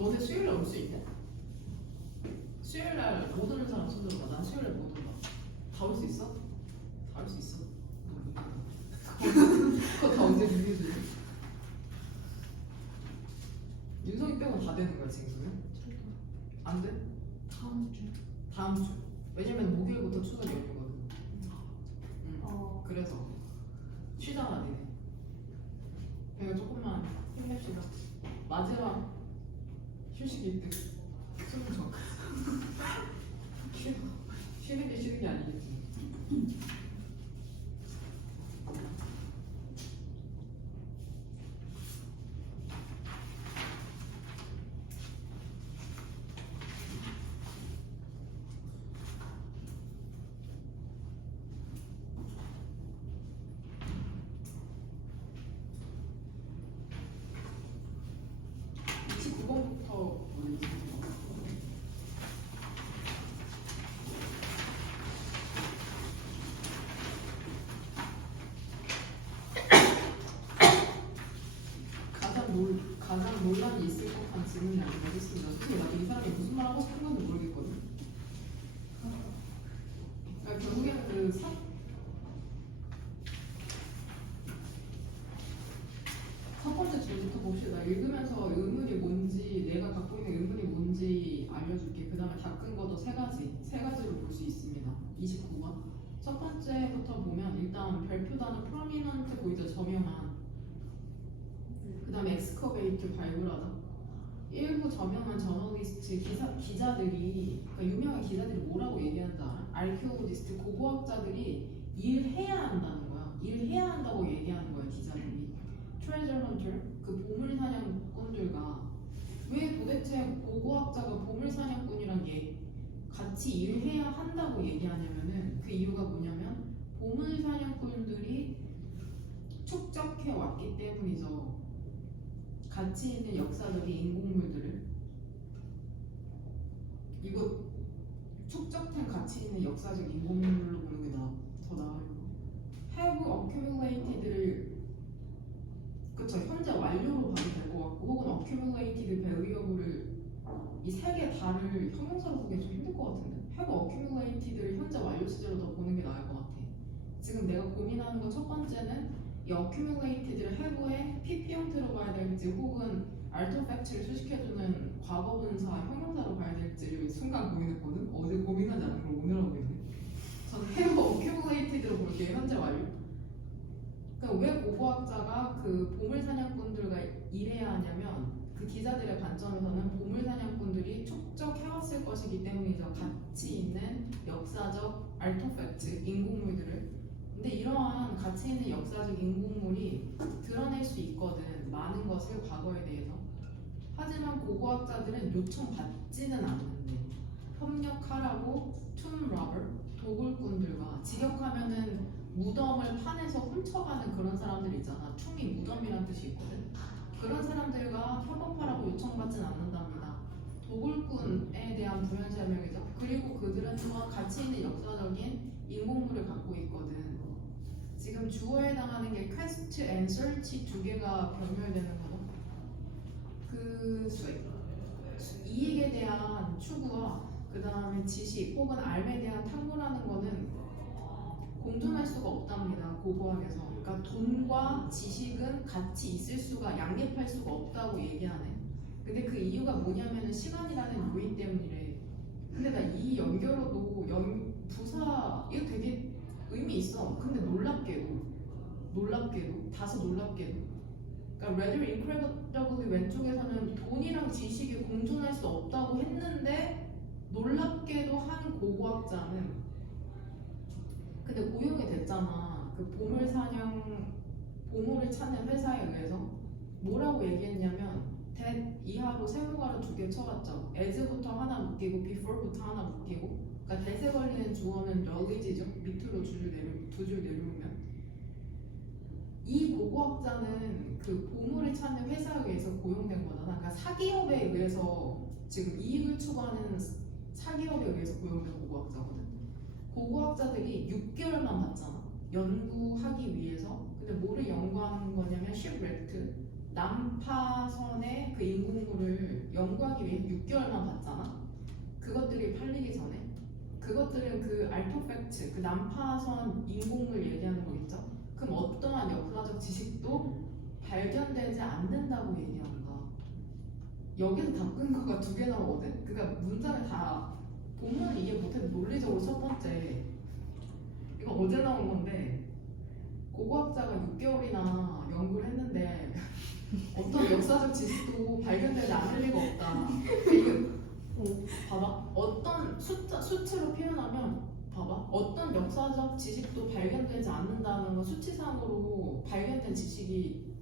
너네 수요일날 올 수 있냐? 수요일날 못 오는 사람 손 들어봐. 난 수요일날 못 온다. 다 올 수 있어? 다 올 수 있어. 그거 다 언제 비밀이지? 윤성이 빼고는 다 되는 거야 지금? 안 돼? 다음 주. 다음 주. 왜냐면 목요일부터 추석 연휴거든. 그래서 쉬잖아 니네. 그러니까 조금만 힘냅시다. 마지막 휴식일 때 숨을 줘. 쉬는 게 쉬는 게 아니겠지. 가장 논란이 있을 법한 질문이 아닌가 싶습니다. 솔직히 나도 이 사람이 무슨 말 하고 싶은 건지 모르겠거든. 그러니까 결국에는 첫 번째 줄부터 봅시다. 읽으면서 의문이 뭔지, 내가 갖고 있는 의문이 뭔지 알려줄게. 그 다음에 다 큰 것도 세 가지로 볼 수 있습니다. 29번. 첫 번째부터 보면 일단 별표 단어 prominent 보이죠? 저명한. 그 다음에 excavate 발굴하다. 일부 저명한 저널리스트 기자들이 그러니까 유명한 기자들이 뭐라고 얘기하는지 알아? 아르키오로지스트 고고학자들이 일해야 한다는 거야. 일해야 한다고 얘기하는 거야 기자들이. 트레저 헌터 그 보물사냥꾼들과 왜 도대체 고고학자가 보물사냥꾼이랑 같이 일해야 한다고 얘기하냐면은 그 이유가 뭐냐면 보물사냥꾼들이 축적해 왔기 때문이죠. 가치 있는 역사적인 인공물들을 이거 축적된 가치 있는 역사적 인공물로 보는 게 더 나아요. have accumulated를 그쵸 현재 완료로 봐도 될 것 같고 혹은 accumulated valuable을 이 세 개 다를 형용사로 보기 좀 힘들 것 같은데 have accumulated를 현재 완료 시제로 더 보는 게 나을 것 같아. 지금 내가 고민하는 거 첫 번째는 이 accumulated를 have에 PP 형태로 봐야 될지 혹은 artifact를 수식해주는 과거분사 형용사로 봐야 될지를 순간 고민했거든. 어제 고민하지 않은 걸 오늘 하고 있네. 전 have accumulated로 볼게요. 현재 완료. 그러니까 왜 고고학자가 그 보물사냥꾼들과 일해야 하냐면 그 기자들의 관점에서는 보물사냥꾼들이 축적해왔을 것이기 때문이죠. 가치 있는 역사적 artifact, 인공물들을. 근데 이러한 가치 있는 역사적 인공물이 드러낼 수 있거든. 많은 것을 과거에 대해서. 하지만 고고학자들은 요청받지는 않는데 협력하라고 tomb robber, 도굴꾼들과 직역하면은 무덤을 판에서 훔쳐가는 그런 사람들 있잖아. 툼이 무덤이란 뜻이 있거든. 그런 사람들과 협업하라고 요청받진 않는답니다. 도굴꾼에 대한 부연 설명이죠. 그리고 그들은 또한 가치 있는 역사적인 인공물을 갖고 있거든. 지금 주어에 해당하는 게 quest and search 두 개가 병렬되는 거죠. 그 이익에 대한 추구와 그 다음에 지식 혹은 알에 대한 탐구라는 거는 공존할 수가 없답니다. 고고학에서. 그러니까 돈과 지식은 같이 있을 수가 양립할 수가 없다고 얘기하네. 근데 그 이유가 뭐냐면은 시간이라는 요인 때문이래. 근데 나 이 연결어도 부사 이거 되게 의미 있어. 근데 놀랍게도 다소 놀랍게도 그러니까 rather incredibly 왼쪽에서는 돈이랑 지식이 공존할 수 없다고 했는데 놀랍게도 한 고고학자는 근데 고용이 됐잖아. 그 보물을 찾는 회사에 의해서 뭐라고 얘기했냐면 that 이하로 세모가로 두 개 쳐왔죠. as부터 하나 묶이고 before부터 하나 묶이고 그러니까 that에 걸리는 주어는 knowledge죠. 밑으로 두 줄 내려오면 이 고고학자는 그 보물을 찾는 회사에 의해서 고용된 거잖아. 그러니까 사기업에 의해서 지금 이익을 추구하는 사기업에 의해서 고용된 고고학자거든. 고고학자들이 6개월만 받잖아. 연구하기 위해서. 근데 뭐를 연구하는 거냐면 shipwrecked, 난파선의 그 인공물을 연구하기 위해 6개월만 봤잖아. 그것들이 팔리기 전에 그것들은 그 알토팩트, 그 난파선 인공물 얘기하는 거겠죠? 그럼 어떠한 역사적 지식도 발견되지 않는다고 얘기하는 거야. 여기서 다 근거가 두 개 나오거든? 그러니까 문장을 다 보면 이게 못해도 논리적으로 첫 번째 이거 어제 나온 건데 고고학자가 6개월이나 연구를 했는데 어떤 역사적 지식도 발견되지 않을 리가 없다. 이거 봐봐. 어떤 수치로 표현하면 봐봐. 어떤 역사적 지식도 발견되지 않는다는 건 수치상으로 발견된 지식이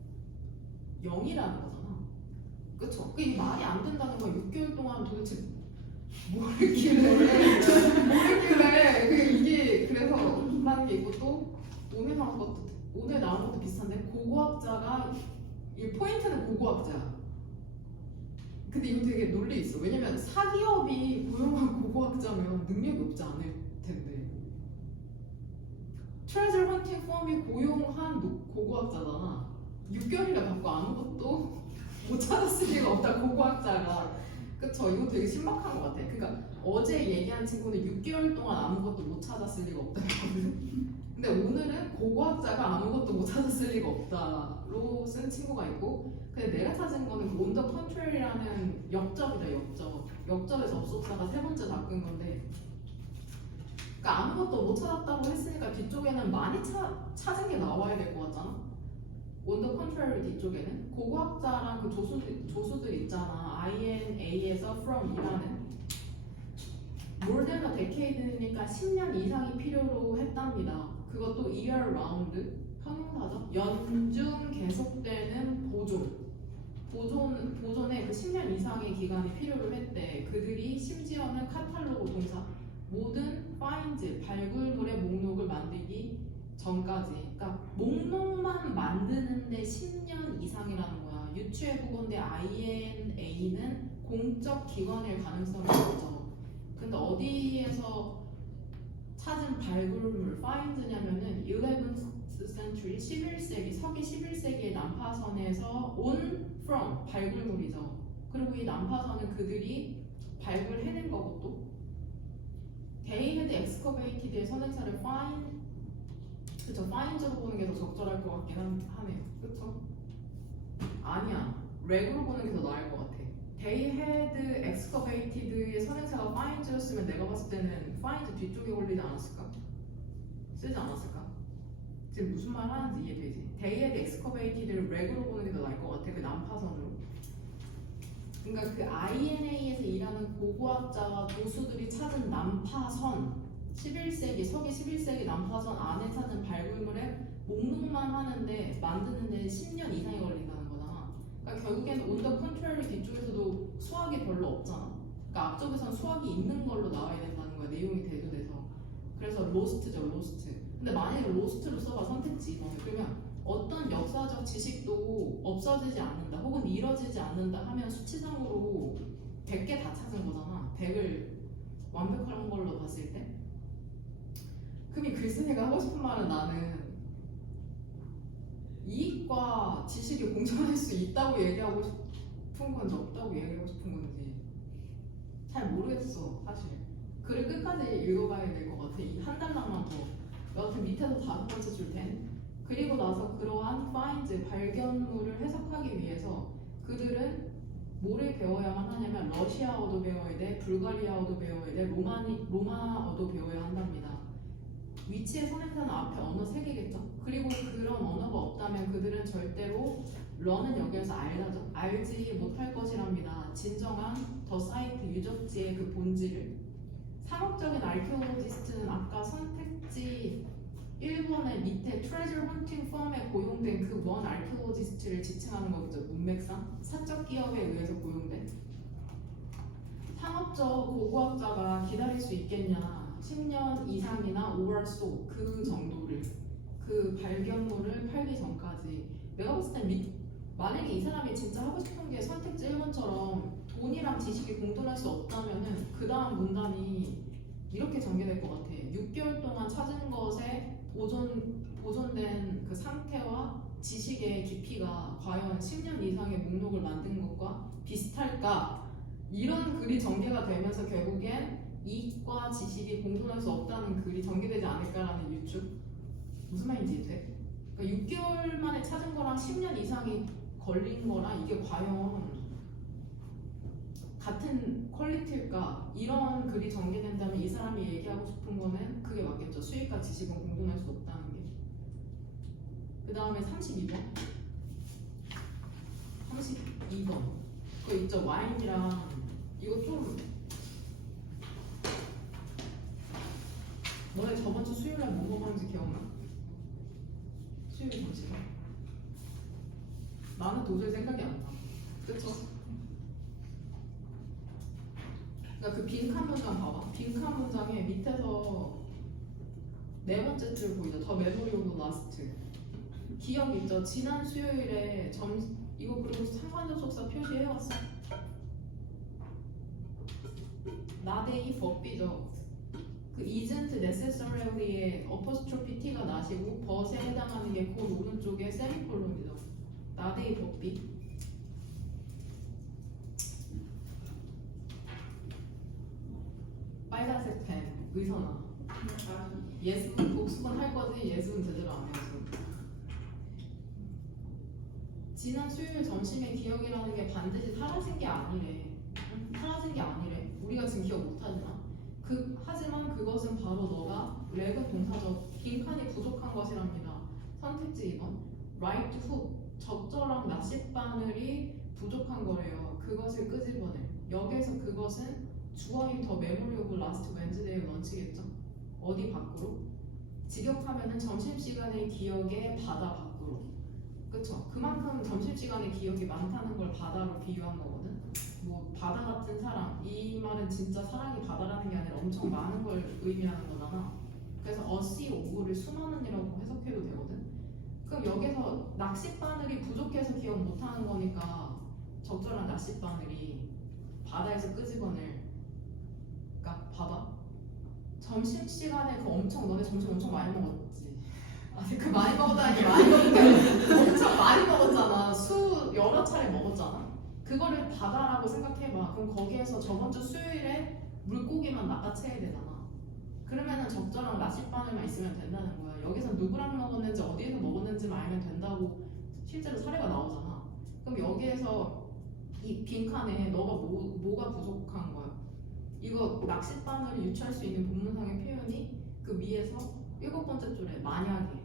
0이라는 거잖아. 그쵸? 이게 말이 안 된다는 건 6개월 동안 도대체 뭘 했길래 이게 그래서 하는 게 있고 또 오늘 나온 것도 비슷한데 고고학자가 이 포인트는 고고학자야. 근데 이거 되게 논리 있어. 왜냐면 사기업이 고용한 고고학자면 능력이 없지 않을 텐데. 트레저 헌팅 펌이 고용한 고고학자잖아. 6개월이나 받고 아무것도 못 찾았을 리가 없다. 고고학자가. 그쵸? 이거 되게 신박한 것 같아. 그러니까 어제 얘기한 친구는 6개월 동안 아무것도 못 찾았을 리가 없다. 근데 오늘은 고고학자가 아무것도 못 찾았을 리가 없다로 쓴 친구가 있고, 근데 내가 찾은 거는 온 더 컨트롤이라는 역접이다. 역접의 접속사가 세 번째 바꾼 건데, 그러니까 아무것도 못 찾았다고 했으니까 뒤쪽에는 많이 찾은 게 나와야 될 것 같잖아. 온 더 컨트롤 뒤쪽에는 고고학자랑 그 조수들 있잖아. INA에서 from이라는 more than a decade니까 10년 이상이 필요로 했답니다. 그것도 year round 형용사죠. 연중 계속되는 보존에 그 10년 이상의 기간이 필요로 했대. 그들이 심지어는 카탈로그 동사 모든 finds 발굴물의 목록을 만들기 전까지. 그러니까 목록만 만드는데 10년 이상이라는 거야. 유추해 보건대 INA는 공적 기관일 가능성이 있죠. 근데 어디에서 찾은 발굴물 find냐면은 11th century 11세기 서기 11세기의 난파선에서 온 from 발굴물이죠. 그리고 이 난파선은 그들이 발굴해낸 거고 또 they had excavated의 선행사를 find 그쵸 find로 보는 게 더 적절할 것 같긴 하네요. 그쵸? 아니야 reg으로 보는 게 더 나을 것 같아. They had excavated의 선행사가 find였으면 내가 봤을 때는 find 뒤쪽에 올리지 않았을까? 쓰지 않았을까? 지금 무슨 말 하는지 이해되지? They had excavated를 reg으로 보는 게 더 나을 것 같아. 그 난파선으로. 그러니까 그 INA에서 일하는 고고학자와 교수들이 찾은 난파선 11세기 서기 11세기 난파선 안에 찾은 발굴물의 목록만 하는데 만드는데 10년 이상이 걸린다는 거잖아. 그러니까 결국에는 온더 컨트롤 뒤쪽에서도 수학이 별로 없잖아. 그러니까 앞쪽에선 수학이 있는 걸로 나와야 된다는 거야. 내용이 대두돼서. 그래서 로스트죠, 로스트. 근데 만약에 로스트로 써봐 선택지 2번을 그러면 어떤 역사적 지식도 없어지지 않는다 혹은 잃어지지 않는다 하면 수치상으로 100개 다 찾은 거잖아. 100을 완벽한 걸로 봤을 때. 그럼 이 글쓴이가 하고 싶은 말은 나는 이익과 지식이 공존할 수 있다고 얘기하고 싶은 건지 없다고 얘기하고 싶은 건지 잘 모르겠어 사실. 글을 끝까지 읽어봐야 될 것 같아. 이 한 단락만 더. 여하튼 밑에서 5번째 줄 텐. 그리고 나서 그러한 finds 발견물을 해석하기 위해서 그들은 뭐를 배워야만 하냐면 러시아어도 배워야 돼, 불가리아어도 배워야 돼, 로마어도 배워야 한답니다. 위치의 선행사는 앞에 언어 3개겠죠. 그리고 그런 언어가 없다면 그들은 절대로 런은 여기에서 알지 못할 것이랍니다. 진정한 더 사이트 유적지의 그 본질을. 상업적인 아르케올로지스트는 아까 선택지 1번의 밑에 트레저 헌팅 펌에 고용된 그 원 아르케올로지스트를 지칭하는 거겠죠. 문맥상 사적 기업에 의해서 고용된. 상업적 고고학자가 기다릴 수 있겠냐. 10년 이상이나 over so 그 정도를 그 발견물을 팔기 전까지. 내가 봤을 땐 만약에 이 사람이 진짜 하고 싶은 게 선택지 1번처럼 돈이랑 지식이 공존할 수 없다면은 그 다음 문단이 이렇게 전개될 것 같아. 6개월 동안 찾은 것에 보존된 그 상태와 지식의 깊이가 과연 10년 이상의 목록을 만든 것과 비슷할까? 이런 글이 전개가 되면서 결국엔 이익과 지식이 공존할 수 없다는 글이 전개되지 않을까라는 유축. 무슨 말인지 돼? 그러니까 6개월 만에 찾은 거랑 10년 이상이 걸린 거랑 이게 과연 같은 퀄리티일까? 이런 글이 전개된다면 이 사람이 얘기하고 싶은 거는 그게 맞겠죠. 수익과 지식은 공존할 수 없다는 게. 그 다음에 32번. 32번. 그거 있죠. 와인이랑 이거 좀 너네 저번 주 수요일날 뭐 먹었는지 기억나? 수요일 점심. 나는 도저히 생각이 안 나. 그쵸? 그러니까 그 빈칸 문장 봐봐. 빈칸 문장에 밑에서 네 번째 줄 보이죠? 더 메모리 오브 라스트. 기억 있죠? 지난 수요일에 이거 그리고 상관접속사 표시해왔어. 나데이 법비죠. 그 isn't necessarly의 어퍼스트로피 t가 나시고 벗에 해당하는 게 그 오른쪽에 세미콜론이죠. 나데이 법비. 빨간색 펜, 의선아. 예습은 복습은 할 거지 예습은 제대로 안 했어. 지난 수요일 점심에 기억이라는 게 반드시 사라진 게 아니래. 사라진 게 아니래. 우리가 지금 기억 못하지만 하지만 그것은 바로 너가 렉은 동사적 빈칸이 부족한 것이랍니다. 선택지 2번 right hook 적절한 낚시 바늘이 부족한 거래요. 그것을 끄집어내. 여기에서 그것은 주어인 더 메모리 오브 라스트 웬즈데이의 원칙이겠죠. 어디 밖으로? 직역하면은 점심시간의 기억의 바다 밖으로. 그쵸? 그만큼 점심시간의 기억이 많다는 걸 바다로 비유한 거거든. 뭐 바다 같은 사랑, 이 말은 진짜 사랑이 바다라는 게 아니라 엄청 많은 걸 의미하는 거잖아. 그래서 어시 오브를 수많은이라고 해석해도 되거든. 그럼 여기서 낚싯바늘이 부족해서 기억 못하는 거니까 적절한 낚싯바늘이 바다에서 끄집어낼. 그러니까 봐봐. 점심시간에 그 너네 점심 엄청 많이 먹었지. 아니 그 많이 먹었다는 게 많이 먹었잖아. 엄청 많이 먹었잖아. 여러 차례 먹었잖아. 그거를 바다라고 생각해봐. 그럼 거기에서 저번 주 수요일에 물고기만 낚아채야 되잖아. 그러면은 적절한 낚싯바늘만 있으면 된다는 거야. 여기서 누구랑 먹었는지 어디에서 먹었는지만 알면 된다고 실제로 사례가 나오잖아. 그럼 여기에서 이 빈칸에 너가 뭐가 부족한 거야? 이거 낚싯바늘을 유추할 수 있는 본문상의 표현이 그 위에서 7번째 줄에 만약에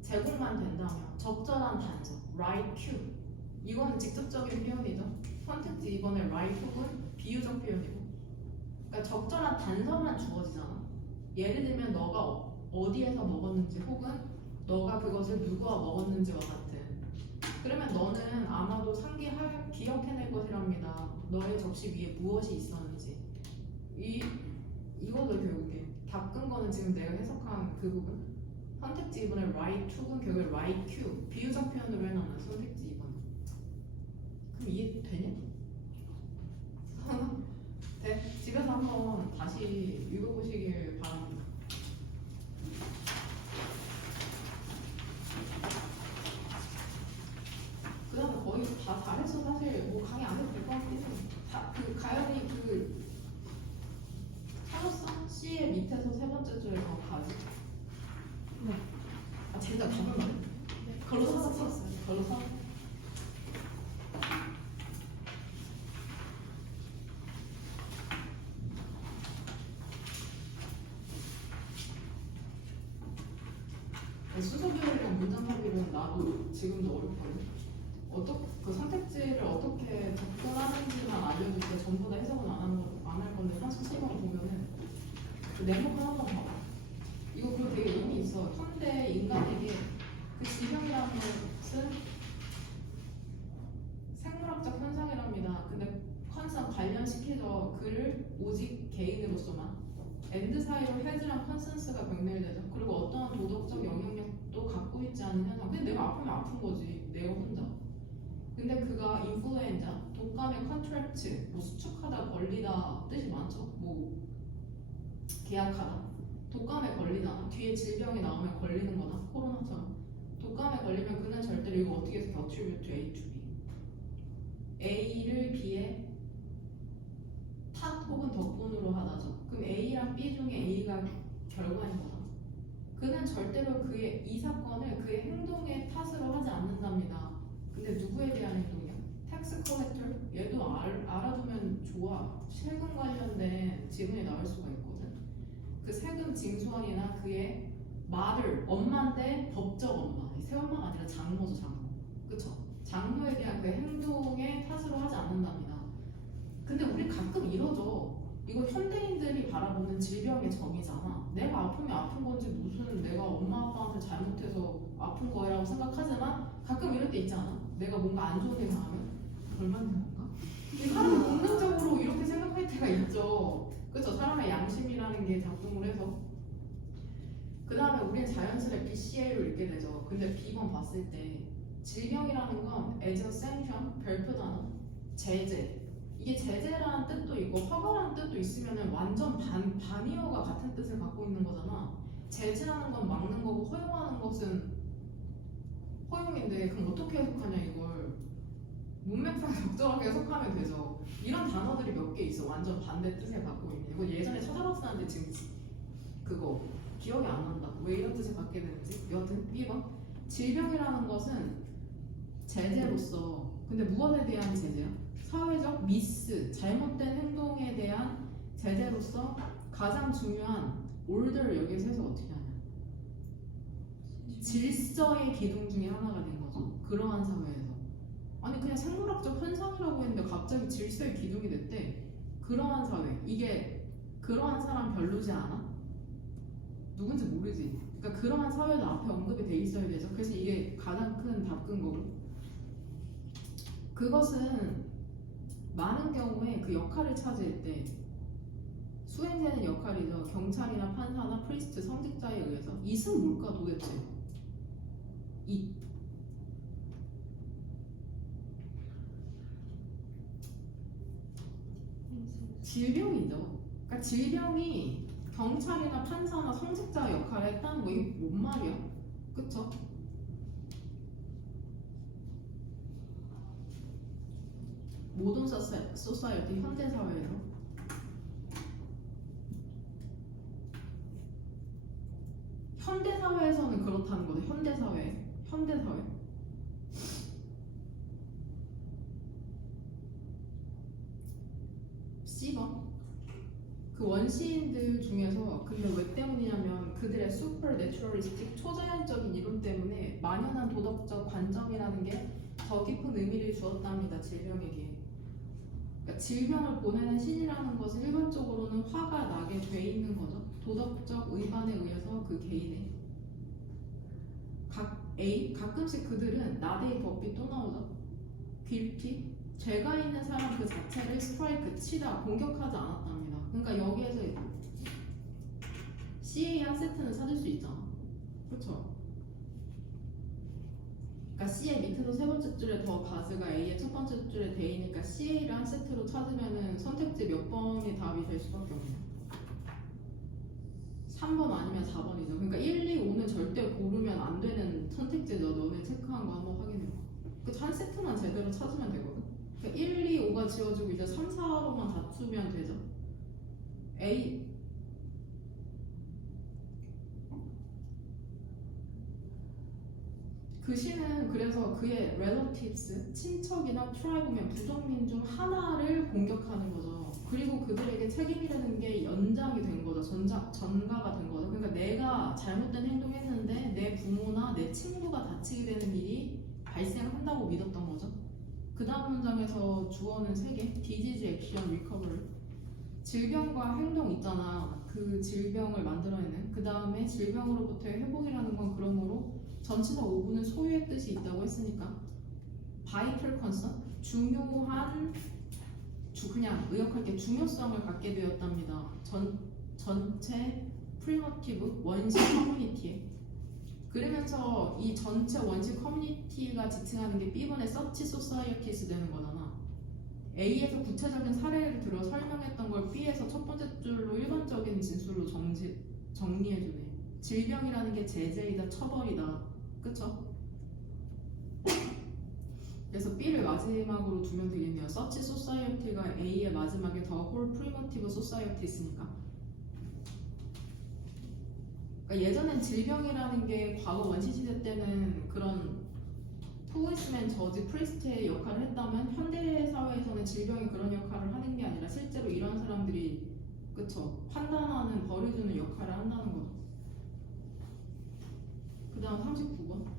제공만 된다면 적절한 단서 right cue 이거는 직접적인 표현이죠. 선택지 2번의 right hook은 비유적 표현이고 그러니까 적절한 단서만 주어지잖아. 예를 들면 너가 어디에서 먹었는지 혹은 너가 그것을 누구와 먹었는지와 같은 그러면 너는 아마도 기억해낼 것이랍니다. 너의 접시 위에 무엇이 있었는지 이거도 결국에 닦은 거는 지금 내가 해석한 그 부분 선택지 2번의 right hook은 결국에 right cue 비유적 표현으로 해놓는 선택지 2번. 그럼 이해되냐? 네, 집에서 한번 다시 읽어보시길 바랍니다. 그 다음에 거의 다 잘해서 사실 뭐 강의 안 해도 될 것 같긴 해. 그 가연이 찾았어? C의 밑에서 세 번째 줄에 더 가지? 네. 아 진짜 답을 말해? 네. 걸로 썼어? 걸로 써? 순서별이랑 문장합의는 나도 지금도 어렵거든. 그 선택지를 어떻게 접근하는지만 알려줄 때 전부 다 해석은 안 할 건데 37번 보면은 그 내용을 한번 봐봐. 이거 그리고 되게 의미 있어. 현대 인간에게 그 지형이라는 것은 생물학적 현상이랍니다. 근데 항상 관련시키죠. 그를 오직 개인으로서만 엔드 사이로 해즈랑 컨센스가 병렬되죠. 그리고 어떠한 도덕적 영향력도 갖고 있지 않은 현상. 근데 내가 아프면 아픈 거지. 내가 혼자. 근데 그가 인플루엔자, 독감의 컨트랙트, 뭐 수축하다, 걸리다 뜻이 많죠. 뭐 계약하다, 독감에 걸리다, 뒤에 질병이 나오면 걸리는 거나 코로나처럼 독감에 걸리면 그는 절대로 이거 어떻게 해서 attribute to A to B. A를 B의 탓 혹은 덕분으로 하다죠. 그럼 A랑 B 중에 A가 결과인 거죠. 그는 절대로 그의 이 사건을 그의 행동의 탓으로 하지 않는답니다. 근데 누구에 대한 행동이야? 텍스 컬렉터? 얘도 알아두면 좋아. 세금 관련된 지문이 나올 수가 있거든. 그 세금 징수원이나 그의 말을 엄마인데 법적 엄마. 새엄마가 아니라 장모죠, 장모. 그쵸? 장모에 대한 그 행동의 탓으로 하지 않는답니다. 근데 우리 가끔 이러죠. 이거 현대인들이 바라보는 질병의 점이잖아. 내가 아프면 아픈 건지 무슨 내가 엄마 아빠한테 잘못해서 아픈 거라고 생각하지만 가끔 이럴 때 있잖아. 내가 뭔가 안 좋은 일 당하면 덜 맞는 건가? 사람은 본능적으로 이렇게 생각할 때가 있죠. 그쵸? 사람의 양심이라는 게 작동을 해서. 그 다음에 우리는 자연스레 BCA로 읽게 되죠. 근데 B번 봤을 때 질병이라는 건 as a sanction, 별표 단어, 제재. 이게 제재라는 뜻도 있고 허가라는 뜻도 있으면 완전 반이어가 같은 뜻을 갖고 있는 거잖아. 제재하는 건 막는 거고 허용하는 것은 허용인데 그럼 어떻게 해석하냐 이걸. 문맥상 적절하게 해석하면 되죠. 이런 단어들이 몇 개 있어. 완전 반대 뜻을 갖고 있는. 이거 예전에 찾아봤었는데 지금 그거 기억이 안 난다. 왜 이런 뜻을 갖게 되는지. 여튼 B번 질병이라는 것은 제재로서 근데 무엇에 대한 제재야? 사회적 미스, 잘못된 행동에 대한 제재로서 가장 중요한 order 여기서 해서 어떻게 하냐? 질서의 기둥 중에 하나가 된 거죠. 그러한 사회에서. 아니 그냥 생물학적 현상이라고 했는데 갑자기 질서의 기둥이 됐대. 그러한 사회. 이게 그러한 사람 별로지 않아? 누군지 모르지. 그러니까 그러한 사회도 앞에 언급이 돼 있어야 되죠. 그래서 이게 가장 큰 답근 거고. 그것은 많은 경우에 그 역할을 차지할 때 수행되는 역할이죠. 경찰이나 판사나 프리스트, 성직자에 의해서. 이은 뭘까 도대체? 이 질병이죠. 그러니까 질병이 경찰이나 판사나 성직자 역할을 했다는 거 이게 뭔 말이야? 그쵸? 모던 소사이어티 현대 사회에서 현대 사회에서는 그렇다는 거죠. 현대 사회 C번 그 원시인들 중에서 근데 왜 때문이냐면 그들의 슈퍼내추럴리스틱 초자연적인 이론 때문에 만연한 도덕적 관점이라는 게 더 깊은 의미를 주었답니다. 질병에게. 그러니까 질병을 보내는 신이라는 것은 일반적으로는 화가 나게 돼 있는 거죠. 도덕적 의반에 의해서 그 개인의 가끔씩 그들은 나데이 법비 또 나오죠. guilty 죄가 있는 사람 그 자체를 스트라이크 치다 공격하지 않았답니다. 그러니까 여기에서 CA 한 세트는 찾을 수 있잖아. 그렇죠? 그러니까 C의 밑에서 세 번째 줄에 더 가즈가 A의 첫 번째 줄에 돼 있으니까 CA를 한 세트로 찾으면은 선택지 몇 번이 답이 될 수밖에 없네요. 3번 아니면 4번이죠. 그러니까 1, 2, 5는 절대 고르면 안 되는 선택지죠. 너네 체크한 거 한번 확인해봐. 그 한 세트만 제대로 찾으면 되거든. 그러니까 1, 2, 5가 지워지고 이제 3, 4로만 다투면 되죠. A 그 시는 그래서 그의 relatives, 친척이나 트라이브면 부족민 중 하나를 공격하는 거죠. 그리고 그들에게 책임이라는 게 연장이 된 거죠. 전가가 된 거죠. 그러니까 내가 잘못된 행동했는데 내 부모나 내 친구가 다치게 되는 일이 발생한다고 믿었던 거죠. 그 다음 문장에서 주어는 3개. disease, action, recovery. 질병과 행동 있잖아. 그 질병을 만들어내는. 그 다음에 질병으로부터의 회복이라는 건 그러므로 전치사 5분은 소유의 뜻이 있다고 했으니까 vital concern, 중요한 그냥 의역할게 중요성을 갖게 되었답니다. 전체 프리머티브 원시 커뮤니티에. 그러면서 이 전체 원시 커뮤니티가 지칭하는 게 B번의 서치 소사이어티스 되는 거잖아. A에서 구체적인 사례를 들어 설명했던 걸 B에서 첫 번째 줄로 일반적인 진술로 정리해주네. 질병이라는 게 제재이다, 처벌이다. 그쵸? 그래서 B를 마지막으로 두면 되겠네요. Such society가 A의 마지막에 더 whole primitive society 있으니까. 그러니까 예전엔 질병이라는 게 과거 원시시대 때는 그런 포리스맨, 저지, 프리스트의 역할을 했다면 현대 사회에서는 질병이 그런 역할을 하는 게 아니라 실제로 이런 사람들이 그쵸 판단하는 벌해주는 역할을 한다는 거죠. 그 다음 39번.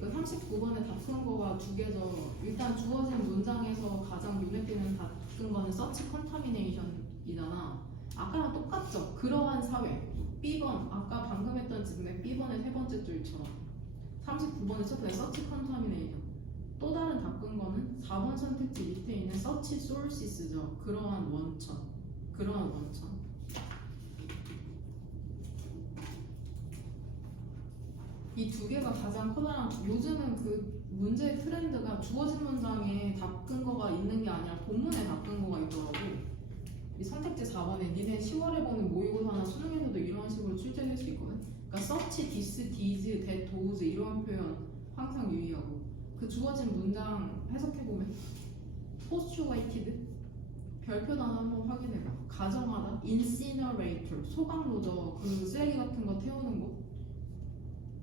이 39번에 다 푼 거가 두 개죠. 일단 주어진 문장에서 가장 눈에 띄는 다 푼 거는 서치 컨타미네이션이잖아. 아까랑 똑같죠. 그러한 사회. B번 아까 방금 했던 지금의 B번의 세 번째 줄처럼 39번의 첫 번째 서치 컨타미네이션. 또 다른 다 끈 거는 4번 선택지 밑에 있는 서치 소스죠. 그러한 원천. 그러한 원천. 이 두 개가 가장 커다란 요즘은 그 문제의 트렌드가 주어진 문장에 답근 거가 있는 게 아니라 본문에 답근 거가 있더라고. 이 선택지 4번에 니네 10월에 보는 모의고사나 수능에서도 이런 식으로 출제될 수 있거든. 그러니까 such, this, these, that, those 이런 표현 항상 유의하고 그 주어진 문장 해석해보면 postulated 별표 단어 한번 확인해봐. 가정하다 incinerator 소각로죠. 그 쓰레기 같은 거 태우는 거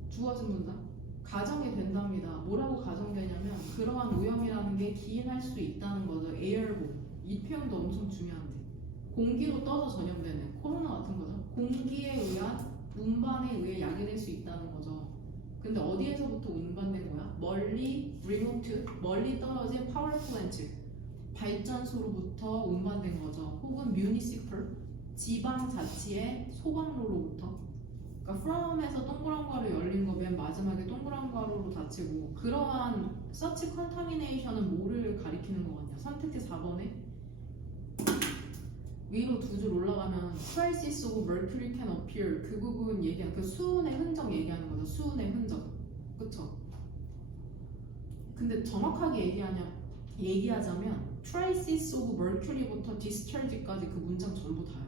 주어진 문장 가정이 된답니다. 뭐라고 가정되냐면 그러한 오염이라는 게 기인할 수 있다는 거죠. airborne 이 표현도 엄청 중요한데 공기로 떠서 전염되는 코로나 같은 거죠. 공기에 의한 운반에 의해 야기될 수 있다는 거죠. 근데 어디에서부터 운반된 거야? 멀리 remote 멀리 떨어진 power plant 발전소로부터 운반된 거죠. 혹은 municipal 지방자치의 소방로로부터. 그러니까 from에서 동그란 괄호 열린 거 맨 마지막에 동그란 괄호로 닫히고 그러한 such contamination은 뭐를 가리키는 거 같냐? 선택지 4번에 위로 두 줄 올라가면 crisis of mercury can appear 그 부분 얘기하는 그 수은의 흔적 얘기하는 거죠. 수은의 흔적 그쵸? 근데 정확하게 얘기하자면 crisis of mercury부터 discharge까지 그 문장 전부 다야.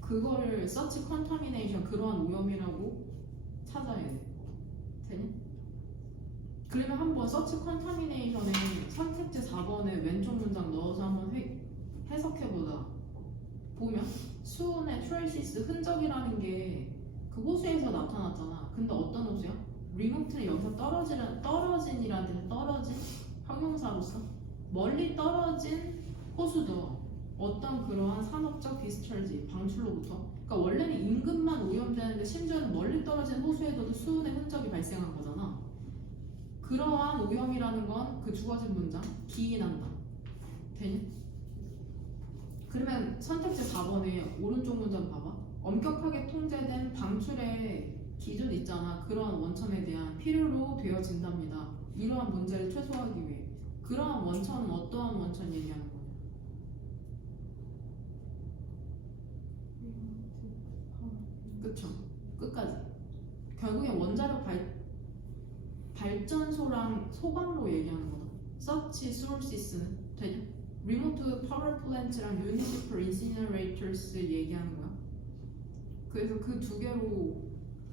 그거를 such contamination 그러한 오염이라고 찾아야 돼. 되니? 그러면 한번 such contamination에 선택지 4번에 왼쪽 문장 넣어서 한번 해석해보자. 보면 수은의 트레이시스 흔적이라는 게 그 호수에서 나타났잖아. 근데 어떤 호수야? 리모트는 여기서 떨어진이라는 뜻의 떨어진 형용사로서 멀리 떨어진 호수죠. 어떤 그러한 산업적 디스처지 방출로부터. 그러니까 원래는 인근만 오염되는데 심지어는 멀리 떨어진 호수에도 수은의 흔적이 발생한 거잖아. 그러한 오염이라는 건 그 주어진 문장 기인한다. 되니? 그러면 선택지 4번에 오른쪽 문장 봐봐. 엄격하게 통제된 방출의 기준 있잖아. 그런 원천에 대한 필요로 되어진답니다. 이러한 문제를 최소화하기 위해. 그러한 원천은 어떠한 원천 얘기하는 거냐? 그쵸? 끝까지. 결국엔 원자력 발전소랑 소방로 얘기하는 거다. such sources는 되냐? remote power plant랑 municipal incinerators 얘기하는 거야. 그래서 그 두 개로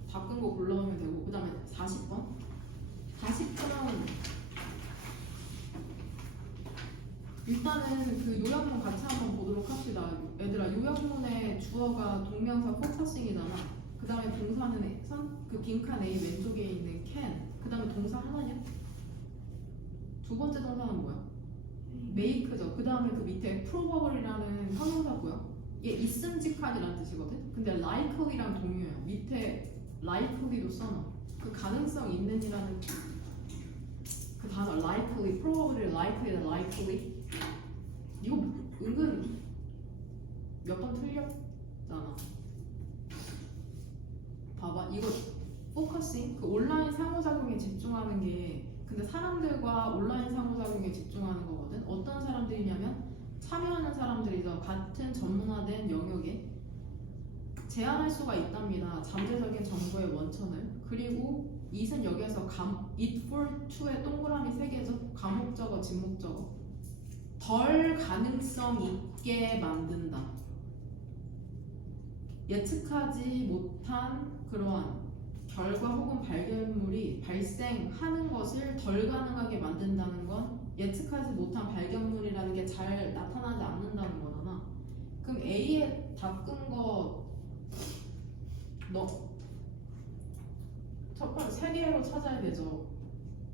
바꾼 거 골라오면 되고 그 다음에 40번 40번 일단은 그 요약문 같이 한번 보도록 합시다. 얘들아 요약문의 주어가 동명사 포커싱이잖아. 그 다음에 동사는 그 빈칸 A 왼쪽에 있는 can 그 다음에 동사 하나냐? 두 번째 동사는 뭐야? make죠. 그 다음에 그 밑에 probable이라는 형용사고요. 얘 있음직한이라는 뜻이거든. 근데 likely랑 동의어야. 밑에 likely도 써놔. 그 가능성 있는이라는 그 단어 likely, probably, likely, likely 이거 은근 몇 번 틀렸잖아. 봐봐 이거 포커싱 그 온라인 상호작용에 집중하는 게 근데 사람들과 온라인 상호작용에 집중하는 거거든. 어떤 사람들이냐면 참여하는 사람들이죠. 같은 전문화된 영역에 제한할 수가 있답니다. 잠재적인 정보의 원천을. 그리고 it은 여기에서 it for to의 동그라미 3개죠. 감목적어, 진목적어. 덜 가능성 있게 만든다. 예측하지 못한 그러한 결과 혹은 발견물이 발생하는 것을 덜 가능하게 만든다는 건 예측하지 못한 발견물이라는 게 잘 나타나지 않는다는 거잖아. 그럼 A에 닦은 거 첫 번째 세 개로 찾아야 되죠.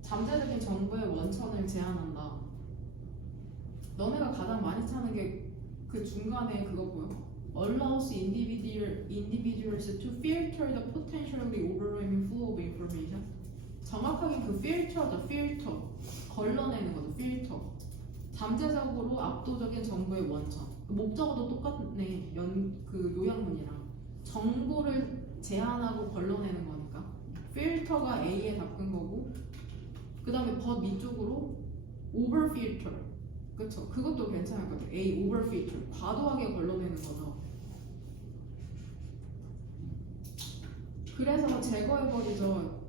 잠재적인 정보의 원천을 제한한다. 너네가 가장 많이 찾는 게 그 중간에 그거 보여? Allows individuals to filter the potentially overwhelming flow of information. 정확하게 그 filter 걸러내는 거죠. filter. 잠재적으로 압도적인 정보의 원천. 목적어도 똑같네. 그 요약문이랑 정보를 제한하고 걸러내는 거니까. 필터가 A에 닦은 거고, 그 다음에 but 밑쪽으로 over filter. 그쵸? 그것도 괜찮을 것 같아요. A over filter. 과도하게 걸러내는 거죠. 그래서 제거해버리죠.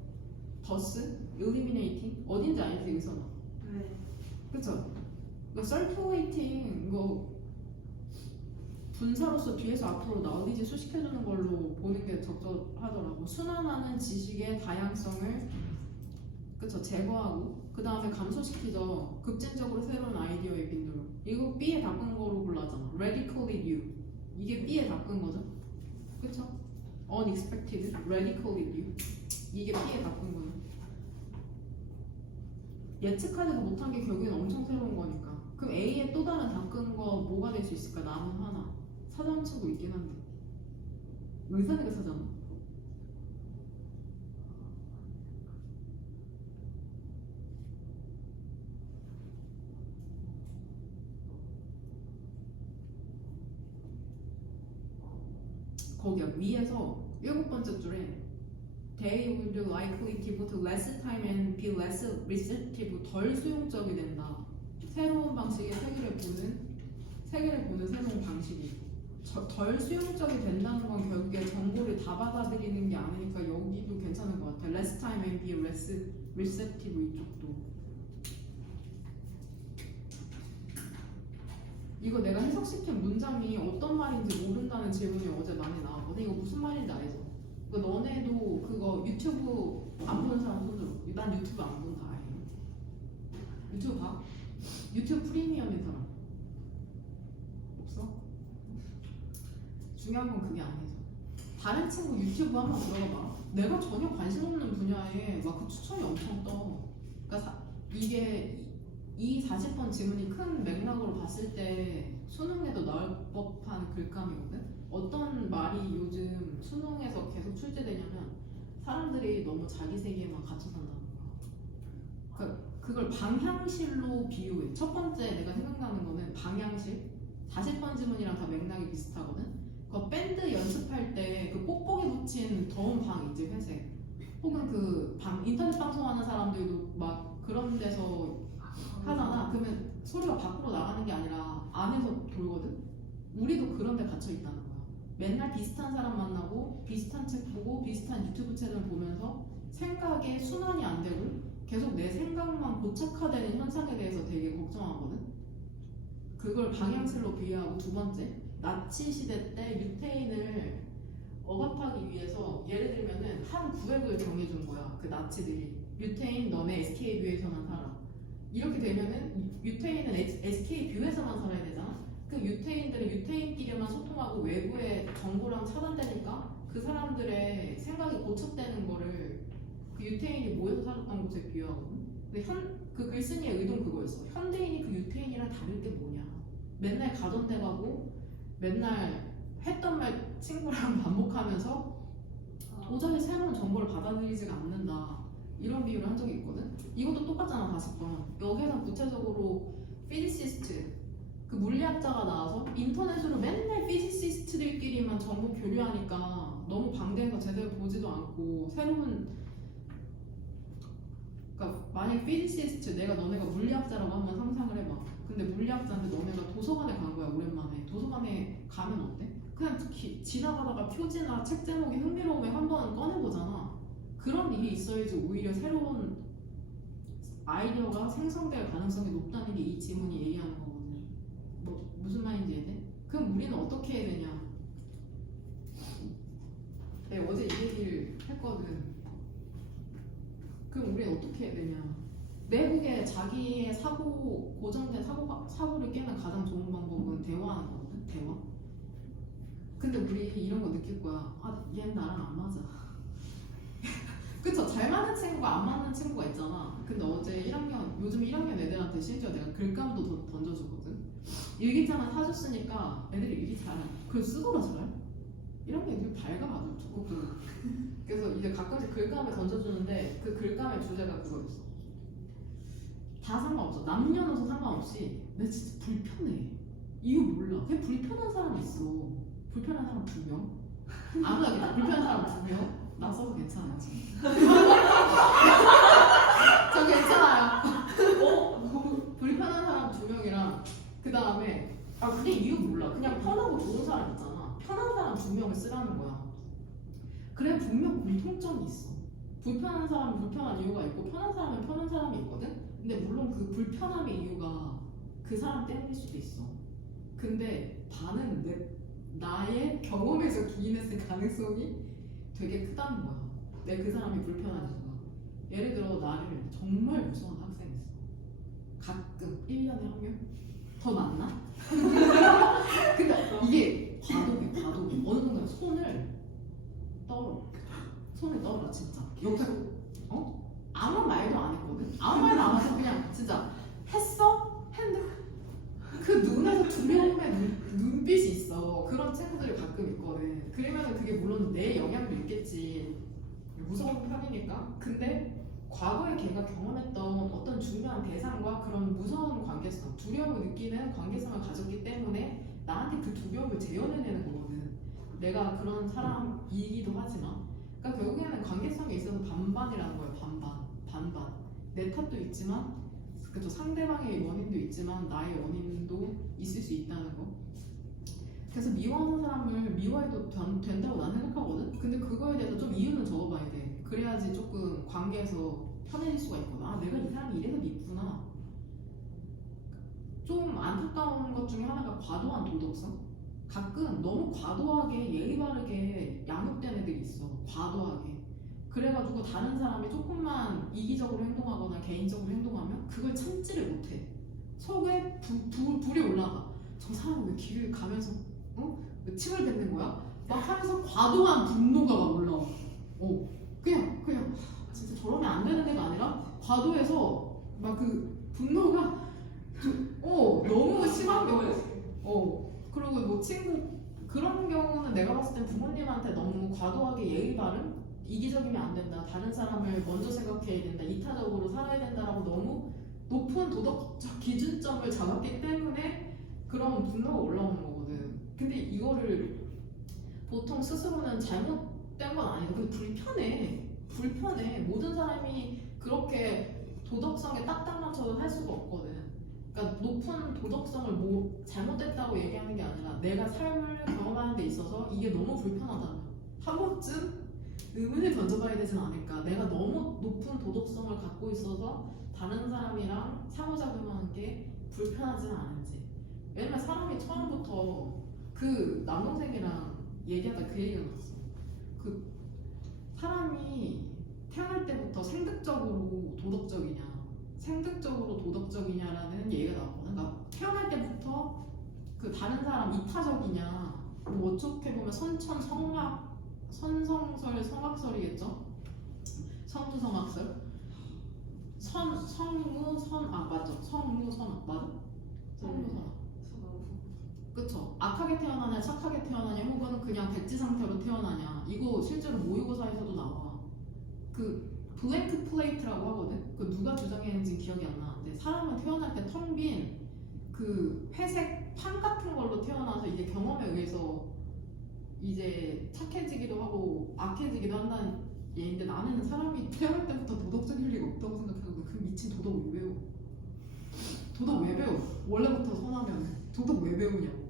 thus, eliminating. 어딘지 알지, 의선아? 네. 그쵸? 이거 circulating, 이거 분사로서 뒤에서 앞으로 나오디지 수식해주는 걸로 보는 게 적절하더라고. 순환하는 지식의 다양성을 그쵸 제거하고 그 다음에 감소시키죠. 급진적으로 새로운 아이디어의 빈도를. 이거 B에 닦은 거로 골랐잖아. radically new. 이게 B에 닦은 거죠. 그쵸? unexpected, radically new. 이게 B에 닦은 거는. 예측하지도 못한 게 결국엔 엄청 새로운 거니까. 그럼 A에 또 다른 닦은 거 뭐가 될 수 있을까? 남은 하나. 사전치고 있긴 한데. 의사니까 사잖아. 거기야 위에서 7번째 줄에 They would likely devote less time and be less receptive. 덜 수용적이 된다. 새로운 방식의 세계를 보는 새로운 방식이. 덜 수용적이 된다는 건 결국에 정보를 다 받아들이는 게 아니니까 여기도 괜찮은 것 같아. Less time and be less receptive 이쪽도. 이거 내가 해석시킨 문장이 어떤 말인지 모른다는 질문이 어제 많이 나왔거든. 이거 무슨 말인지 알죠? 이거 너네도 그거 유튜브 안 보는 사람 손들어. 난 유튜브 안 본다. 아예. 유튜브 봐? 유튜브 프리미엄인 사람 없어? 중요한 건 그게 아니죠. 다른 친구 유튜브 한번 들어가봐. 내가 전혀 관심 없는 분야에 막 그 추천이 엄청 떠. 그러니까 이게 이 40번 지문이 큰 맥락으로 봤을 때 수능에도 나올 법한 글감이거든. 어떤 말이 요즘 수능에서 계속 출제되냐면 사람들이 너무 자기 세계에만 갇혀 산다는 거야. 그러니까 그걸 방향실로 비유해. 첫 번째 내가 생각나는 거는 방향실. 40번 지문이랑 다 맥락이 비슷하거든. 그 밴드 연습할 때 그 뽁뽁이 붙인 더운 방 있지, 회색. 혹은 그 인터넷 방송하는 사람들도 막 그런 데서 하잖아. 그러면 소리가 밖으로 나가는 게 아니라 안에서 돌거든. 우리도 그런 데 갇혀 있다는 거야. 맨날 비슷한 사람 만나고 비슷한 책 보고 비슷한 유튜브 채널 보면서 생각에 순환이 안 되고 계속 내 생각만 고착화되는 현상에 대해서 되게 걱정하거든. 그걸 방향실로 비유하고, 두 번째, 나치 시대 때 유태인을 억압하기 위해서 예를 들면은 한 구획을 정해준 거야. 그 나치들이 유태인 너네 SK 뷰에서만 살아. 이렇게 되면은 유태인은 SK 뷰에서만 살아야 되잖아. 그 유태인들은 유태인끼리만 소통하고 외부의 정보랑 차단되니까 그 사람들의 생각이 고착되는 거를 그 유태인이 모여서 살았던 곳에 비유하거든. 근데 그 글쓴이의 의도는 그거였어. 현대인이 그 유태인이랑 다를 게 뭐냐. 맨날 가던데 가고 맨날 했던 말 친구랑 반복하면서 도저히 새로운 정보를 받아들이지가 않는다. 이런 비유를 한 적이 있거든. 이것도 똑같잖아. 40번. 여기에서 구체적으로 피지시스트, 그 물리학자가 나와서 인터넷으로 맨날 피지시스트들끼리만 정보 교류하니까 너무 방대해서 제대로 보지도 않고 새로운, 그러니까 만약 피지시스트, 내가 너네가 물리학자라고 한번 상상을 해봐. 근데 물리학자인데 너네가 도서관에 간 거야. 오랜만에. 도서관에 가면 어때? 그냥 지나가다가 표지나 책 제목이 흥미로우면 한번 꺼내보잖아. 그런 일이 있어야지 오히려 새로운 아이디어가 생성될 가능성이 높다는 게 이 지문이 얘기하는 거거든. 뭐 무슨 말인지 이해돼? 그럼 우리는 어떻게 해야 되냐? 내가 어제 이 얘기를 했거든. 그럼 우리는 어떻게 해야 되냐? 내국에 자기의 고정된 사고를 깨는 가장 좋은 방법은 대화하는 거거든. 대화. 근데 우리 이런 거 느낄 거야. 아, 얘는 나랑 안 맞아. 그쵸? 잘 맞는 친구가 안 맞는 친구가 있잖아. 근데 어제 요즘 1학년 애들한테 심지어 내가 글감도 던져주거든. 일기장을 사줬으니까 애들이 일기 잘해. 그래서 쓰더라 잘. 1학년 애들이 밝아 아주 적극적으로. 그래서 이제 가끔씩 글감을 던져주는데 그 글감의 주제가 그거였어. 다 상관없어. 남녀노소 상관없이 나 진짜 불편해. 이거 몰라. 그냥 불편한 사람이 있어. 불편한 사람 2명. 아무나 그냥 불편한 사람 2명. 나 써도 괜찮아요. 저 괜찮아요. 불편한 사람 2명이랑 그 다음에 그게 이유 몰라. 그냥 편하고 좋은 사람 있잖아. 편한 사람 2명을 쓰라는 거야. 그래 분명 공통점이 있어. 불편한 사람은 불편한 이유가 있고 편한 사람은 편한 사람이 있거든. 근데 물론 그 불편함의 이유가 그 사람 때문일 수도 있어. 근데 반은 나의 경험에서 기인했을 가능성이 되게 크다는 거야. 내 그 사람이 불편한 이유가. 예를 들어 나를 정말 무서워하는 학생이 있어. 가끔 1년에 1명? 더 많나? 근데 이게 과도해. 어느 순간 손을 떨어 진짜. 옆에 아무 말도 안 했거든. 아무 말도 안 해서 그냥 진짜 했어? 했는데 그 눈에서 두려움의 눈빛이 있어. 그런 친구들이 가끔 있거든. 그러면 그게 물론 내 영향도 있겠지. 무서운 편이니까. 근데 과거에 걔가 경험했던 어떤 중요한 대상과 그런 무서운 관계성, 두려움을 느끼는 관계성을 가졌기 때문에 나한테 그 두려움을 재현해내는 거거든. 내가 그런 사람이기도 하지만. 그러니까 결국에는 관계성에 있어서 반반이라는 거예요. 반반. 내 탓도 있지만, 그쵸, 상대방의 원인도 있지만 나의 원인도 있을 수 있다는 거. 그래서 미워하는 사람을 미워해도 된다고 난 생각하거든. 근데 그거에 대해서 좀 이유는 적어봐야 돼. 그래야지 조금 관계에서 편해질 수가 있거든. 아, 내가 이 사람이 이래서 밉구나. 좀 안타까운 것 중에 하나가 과도한 도덕성. 가끔 너무 과도하게 예의 바르게 양육된 애들이 있어. 과도하게. 그래가지고 다른 사람이 조금만 이기적으로 행동하거나 개인적으로 행동하면 그걸 참지를 못해. 속에 불이 올라가. 저 사람은 왜 길을 가면서 왜 침을 뱉는 거야? 막 하면서 과도한 분노가 막 올라와. 그냥 진짜 저러면 안 되는 애가 아니라 과도해서 막 그 분노가 너무 심한 경우. 그리고 뭐 친구 그런 경우는 내가 봤을 땐 부모님한테 너무 과도하게 예의 바른 이기적이면 안 된다. 다른 사람을 먼저 생각해야 된다. 이타적으로 살아야 된다라고 너무 높은 도덕적 기준점을 잡았기 때문에 그런 분노가 올라오는 거거든. 근데 이거를 보통 스스로는 잘못된 건 아니고 근데 불편해. 모든 사람이 그렇게 도덕성에 딱딱 맞춰서 할 수가 없거든. 그러니까 높은 도덕성을 뭐 잘못됐다고 얘기하는 게 아니라 내가 삶을 경험하는 데 있어서 이게 너무 불편하다. 한 번쯤 의문을 던져봐야 되진 않을까. 내가 너무 높은 도덕성을 갖고 있어서 다른 사람이랑 상호작용하는 게 불편하지는 않은지. 왜냐면 사람이 처음부터 그 남동생이랑 얘기하다 그 얘기가 나왔어. 그 사람이 태어날 때부터 생득적으로 도덕적이냐라는 얘기가 나왔거든. 그러니까 태어날 때부터 그 다른 사람 이타적이냐, 뭐 어떻게 보면 선성설 성악설이겠죠? 성무성악설? 맞죠? 성무선악 맞아? 성무선악. 그쵸? 악하게 태어나냐 착하게 태어나냐 혹은 그냥 백지 상태로 태어나냐 이거 실제로 모의고사에서도 나와. 그 블랭크 플레이트라고 하거든. 그 누가 주장했는지 기억이 안 나는데 사람은 태어날 때 텅 빈 그 회색 판 같은 걸로 태어나서 이제 경험에 의해서 이제 착해지기도 하고 악해지기도 한다는 얘인데 나는 사람이 태어날 때부터 도덕적일 리가 없다고 생각하고 그 미친 도덕 왜 배워? 도덕 왜 배워? 원래부터 선하면 도덕 왜 배우냐고.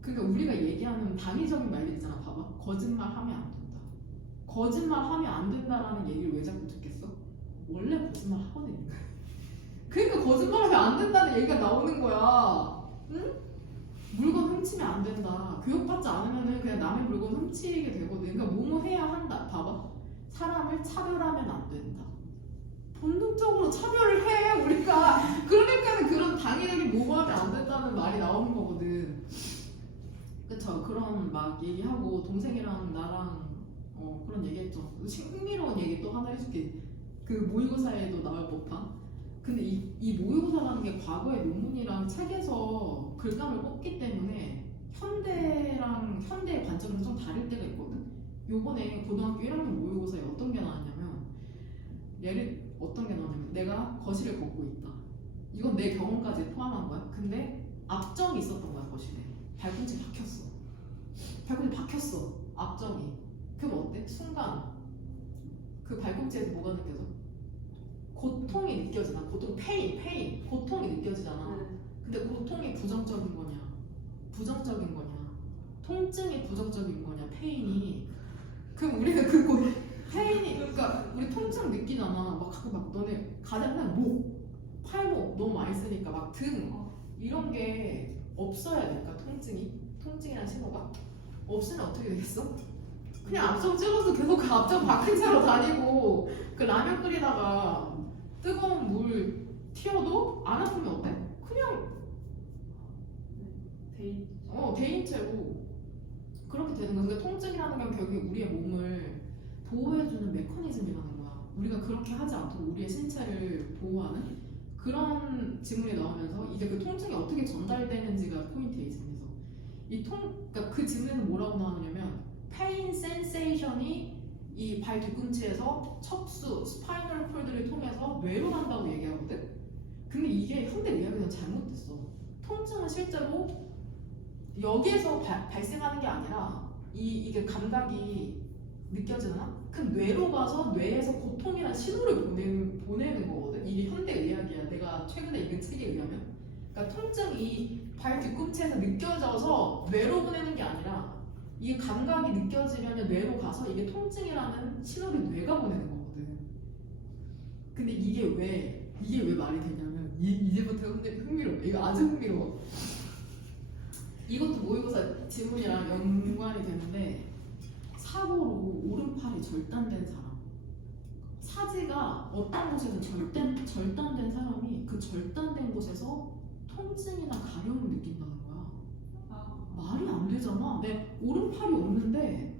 그러니까 우리가 얘기하는 당위적인 말들 있잖아. 봐봐. 거짓말하면 안 된다. 거짓말하면 안 된다라는 얘기를 왜 자꾸 듣겠어? 원래 거짓말 하거든. 그러니까 거짓말하면 안 된다는 얘기가 나오는 거야. 응? 물건 훔치면 안 된다. 교육받지 않으면 그냥 남의 물건 훔치게 되거든. 그러니까 뭐뭐 해야 한다. 봐봐. 사람을 차별하면 안 된다. 본능적으로 차별을 해 우리가. 그러니까 그런 당연하게 모호하면 안 된다는 말이 나오는 거거든. 그쵸? 그런 막 얘기하고 동생이랑 나랑 그런 얘기했죠. 흥미로운 얘기 또 하나 해줄게. 그 모의고사에도 나올 법한. 근데 이 모의고사라는 게 과거의 논문이랑 책에서 글감을 뽑기 때문에 현대의 관점은 좀 다를 때가 있거든. 요번에 고등학교 1학년 모의고사에 어떤 게 나왔냐면 어떤 게 나왔냐면 내가 거실을 걷고 있다. 이건 내 경험까지 포함한 거야. 근데 앞정이 있었던 거야 거실에. 발꿈치 박혔어. 발꿈치 박혔어. 앞정이. 그럼 어때? 순간 그 발꿈치에서 뭐가 느껴져? 고통이 느껴지나? 고통이 고통이 느껴지잖아. 근데 고통이 부정적인 거냐? 부정적인 거냐? 통증이 부정적인 거냐? 페인이. 그럼 우리가 페인이, 그러니까 우리 통증 느끼잖아. 막 너네 가장 목, 팔목 너무 많이 쓰니까 막 등 이런 게 없어야 될까? 통증이란 신호가 없으면 어떻게 되겠어? 그냥 앞정 찍어서 계속 그 앞정 박힌 채로 다니고 그 라면 끓이다가 뜨거운 물 튀어도 안 아프면 어때? 그냥 대인체로 그렇게 되는 거야. 그러니까 통증이라는 건 결국에 우리의 몸을 보호해주는 메커니즘이라는 거야. 우리가 그렇게 하지 않도록 우리의 신체를 보호하는 그런 지문이 나오면서 이제 그 통증이 어떻게 전달되는지가 포인트예요. 이 지문에서. 그러니까 그 지문에는 뭐라고 나오냐면 pain sensation이 이 발 뒤꿈치에서 척수, 스파이널 콜드를 통해서 뇌로 간다고 얘기하거든? 근데 이게 현대 의학에서는 잘못됐어. 통증은 실제로 여기에서 발생하는 게 아니라 이게 감각이 느껴지나? 그럼 뇌로 가서 뇌에서 고통이라는 신호를 보내는 거거든? 이게 현대 의학이야. 내가 최근에 읽은 책에 의하면. 그러니까 통증이 발 뒤꿈치에서 느껴져서 뇌로 보내는 게 아니라 이게 감각이 느껴지면 뇌로 가서 이게 통증이라는 신호를 뇌가 보내는 거거든. 근데 이게 왜 말이 되냐면 이제부터 흥미로워. 이거 아주 흥미로워. 이것도 모의고사 지문이랑 연관이 되는데 사고로 오른팔이 절단된 사람. 사지가 어떤 곳에서 절단된 사람이 그 절단된 곳에서 통증이나 가려움을 느낀다는 거야. 말이 안 되잖아. 내 오른팔이 없는데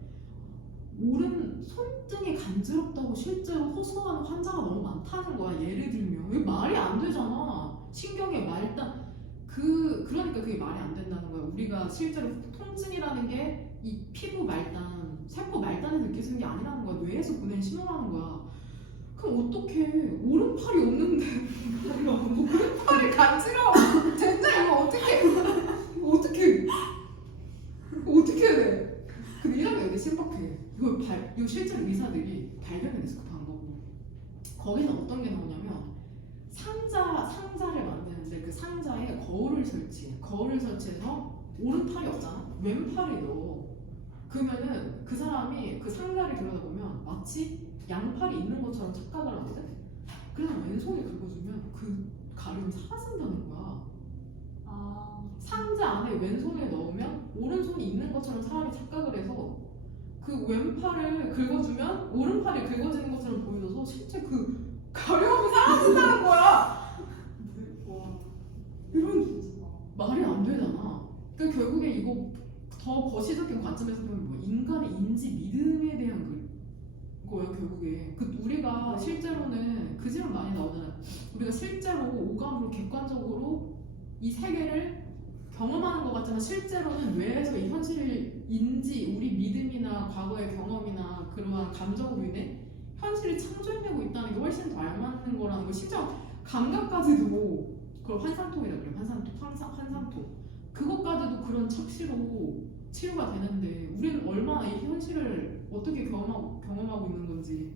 오른 손등이 간지럽다고 실제로 호소하는 환자가 너무 많다는 거야. 예를 들면 왜 말이 안 되잖아. 신경의 말단 그러니까 그게 말이 안 된다는 거야. 우리가 실제로 통증이라는 게 이 피부 말단, 세포 말단에서 느껴지는 게 아니라는 거야. 뇌에서 보낸 신호라는 거야. 그럼 어떡해. 오른팔이 없는데 오른팔이 간지러워. 진짜 이거 어떻게 해야 돼? 근데 이런 게 되게 신박해. 이거 실제로 의사들이 발견해냈어. 그 방법으로. 거기서 어떤 게 나오냐면 상자를 만드는데 그 상자에 거울을 설치해서 오른팔이 없잖아? 왼팔이 넣어. 그러면은 그 사람이 그 상자를 들여다보면 마치 양팔이 있는 것처럼 착각을 하거든? 그래서 왼손이 긁어주면 그 가려움이 사라진다는 거야. 상자 안에 왼손을 넣으면 오른손이 있는 것처럼 사람이 착각을 해서 그 왼팔을 긁어주면 오른팔이 긁어지는 것처럼 보여져서 실제 그 가려움이 사라진다는 거야. 이런 말이 안 되잖아. 그러니까 결국에 이거 더 거시적인 관점에서 보면 뭐 인간의 인지 믿음에 대한 거야 결국에. 우리가 실제로는 그 질문 많이 나오잖아. 우리가 실제로 오감으로 객관적으로 이 세계를 경험하는 것 같지만 실제로는 뇌에서 이 현실을 우리 믿음이나 과거의 경험이나 그러한 감정으로 인해 현실을 창조해내고 있다는 게 훨씬 더 알맞는 거라는 거. 심지어 감각까지도 그걸 환상통이라고 그래요. 환상통. 그것까지도 그런 착시로 치료가 되는데 우리는 얼마나 이 현실을 어떻게 경험하고 있는 건지.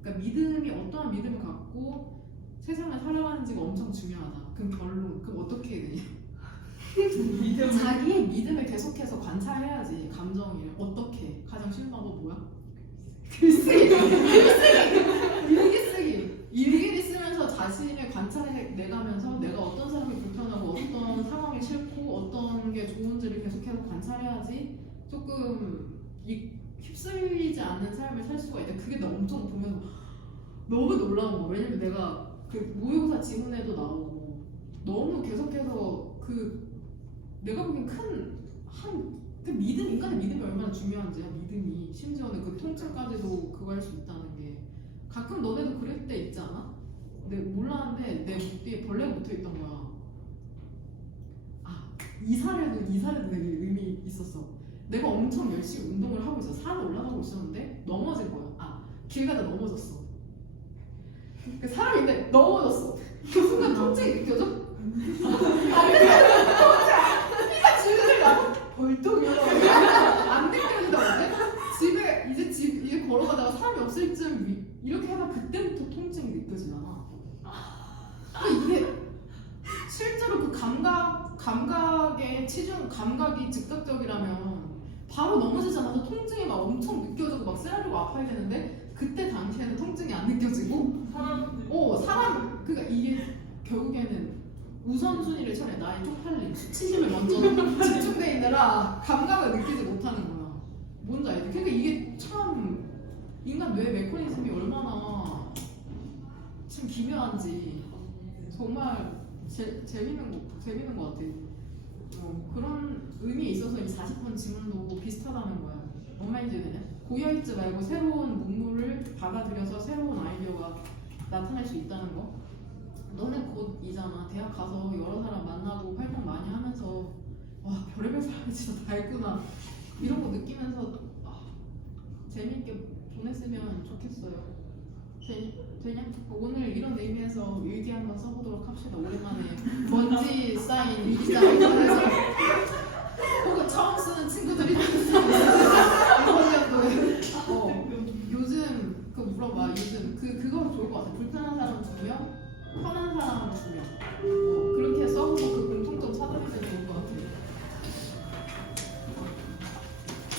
그러니까 어떠한 믿음을 갖고 세상을 살아가는지가 엄청 중요하다. 그럼 어떻게 해야 되냐? 자기의 믿음을 계속해서 관찰해야지. 감정을 어떻게. 가장 쉬운 방법 뭐야? 글쓰기. 일기를 쓰면서 자신을 관찰해내가면서 내가 어떤 사람이 불편하고 어떤 상황이 싫고 어떤 게 좋은지를 계속해서 관찰해야지 조금 휩쓸리지 않는 삶을 살 수가 있다. 그게 나 엄청 보면서 너무 놀라운 거야. 왜냐면 내가 그 모의고사 지문에도 나오고 너무 계속해서 그 내가 보기엔 그 믿음, 인간의 믿음이 얼마나 중요한지야. 믿음이 심지어는 그 통증까지도 그거 할 수 있다는 게 가끔 너네도 그럴 때 있지 않아? 내가 몰랐는데 내 목 뒤에 벌레가 붙어 있던 거야. 이 사례도 되게 의미 있었어. 내가 엄청 열심히 운동을 하고 있어. 산에 올라가고 있었는데 넘어진 거야. 길 가다 넘어졌어. 그 사람이 있는데 넘어졌어. 그 순간 통증이 느껴져? 안 느껴져. 피가 줄줄 나. 벌떡 일어나. 안 느껴진다는데? 집에 이제 걸어가다가 사람이 없을 쯤 이렇게 하다 그때부터 통증이 느껴지잖아. 근데 이게 실제로 그 감각의 감각이 즉각적이라면 바로 넘어지지 않아서 통증이 막 엄청 느껴지고 막 쓰라리고 아파야 되는데 그때 당시에는 통증이 안 느껴지고 그러니까 이게 결국에는 우선순위를 처리해. 나의 쪽팔림, 수치심을 먼저 집중돼 있느라 감각을 느끼지 못하는 거야. 뭔지 알지? 그러니까 이게 참 인간 뇌 메커니즘이 얼마나 참 기묘한지 정말 재밌는 것 같아. 그런 의미에 있어서 이 40번 질문도 비슷하다는 거야. 뭔 말인지 되냐? 고여있지 말고 새로운 문물을 받아들여서 새로운 아이디어가 나타날 수 있다는 거. 너는 곧 이잖아. 대학 가서 여러 사람 만나고 활동 많이 하면서 와 별의별 사람이 진짜 다 있구나 이런 거 느끼면서 재밌게 보냈으면 좋겠어요. 되냐? 오늘 이런 의미에서 일기 한번 써보도록 합시다. 오랜만에 먼지 쌓인 일기 쌓인 혹은 처음 쓰는 친구들이 이번 연도에 요즘 그거 물어봐. 요즘 그거 좋을 것 같아. 불편한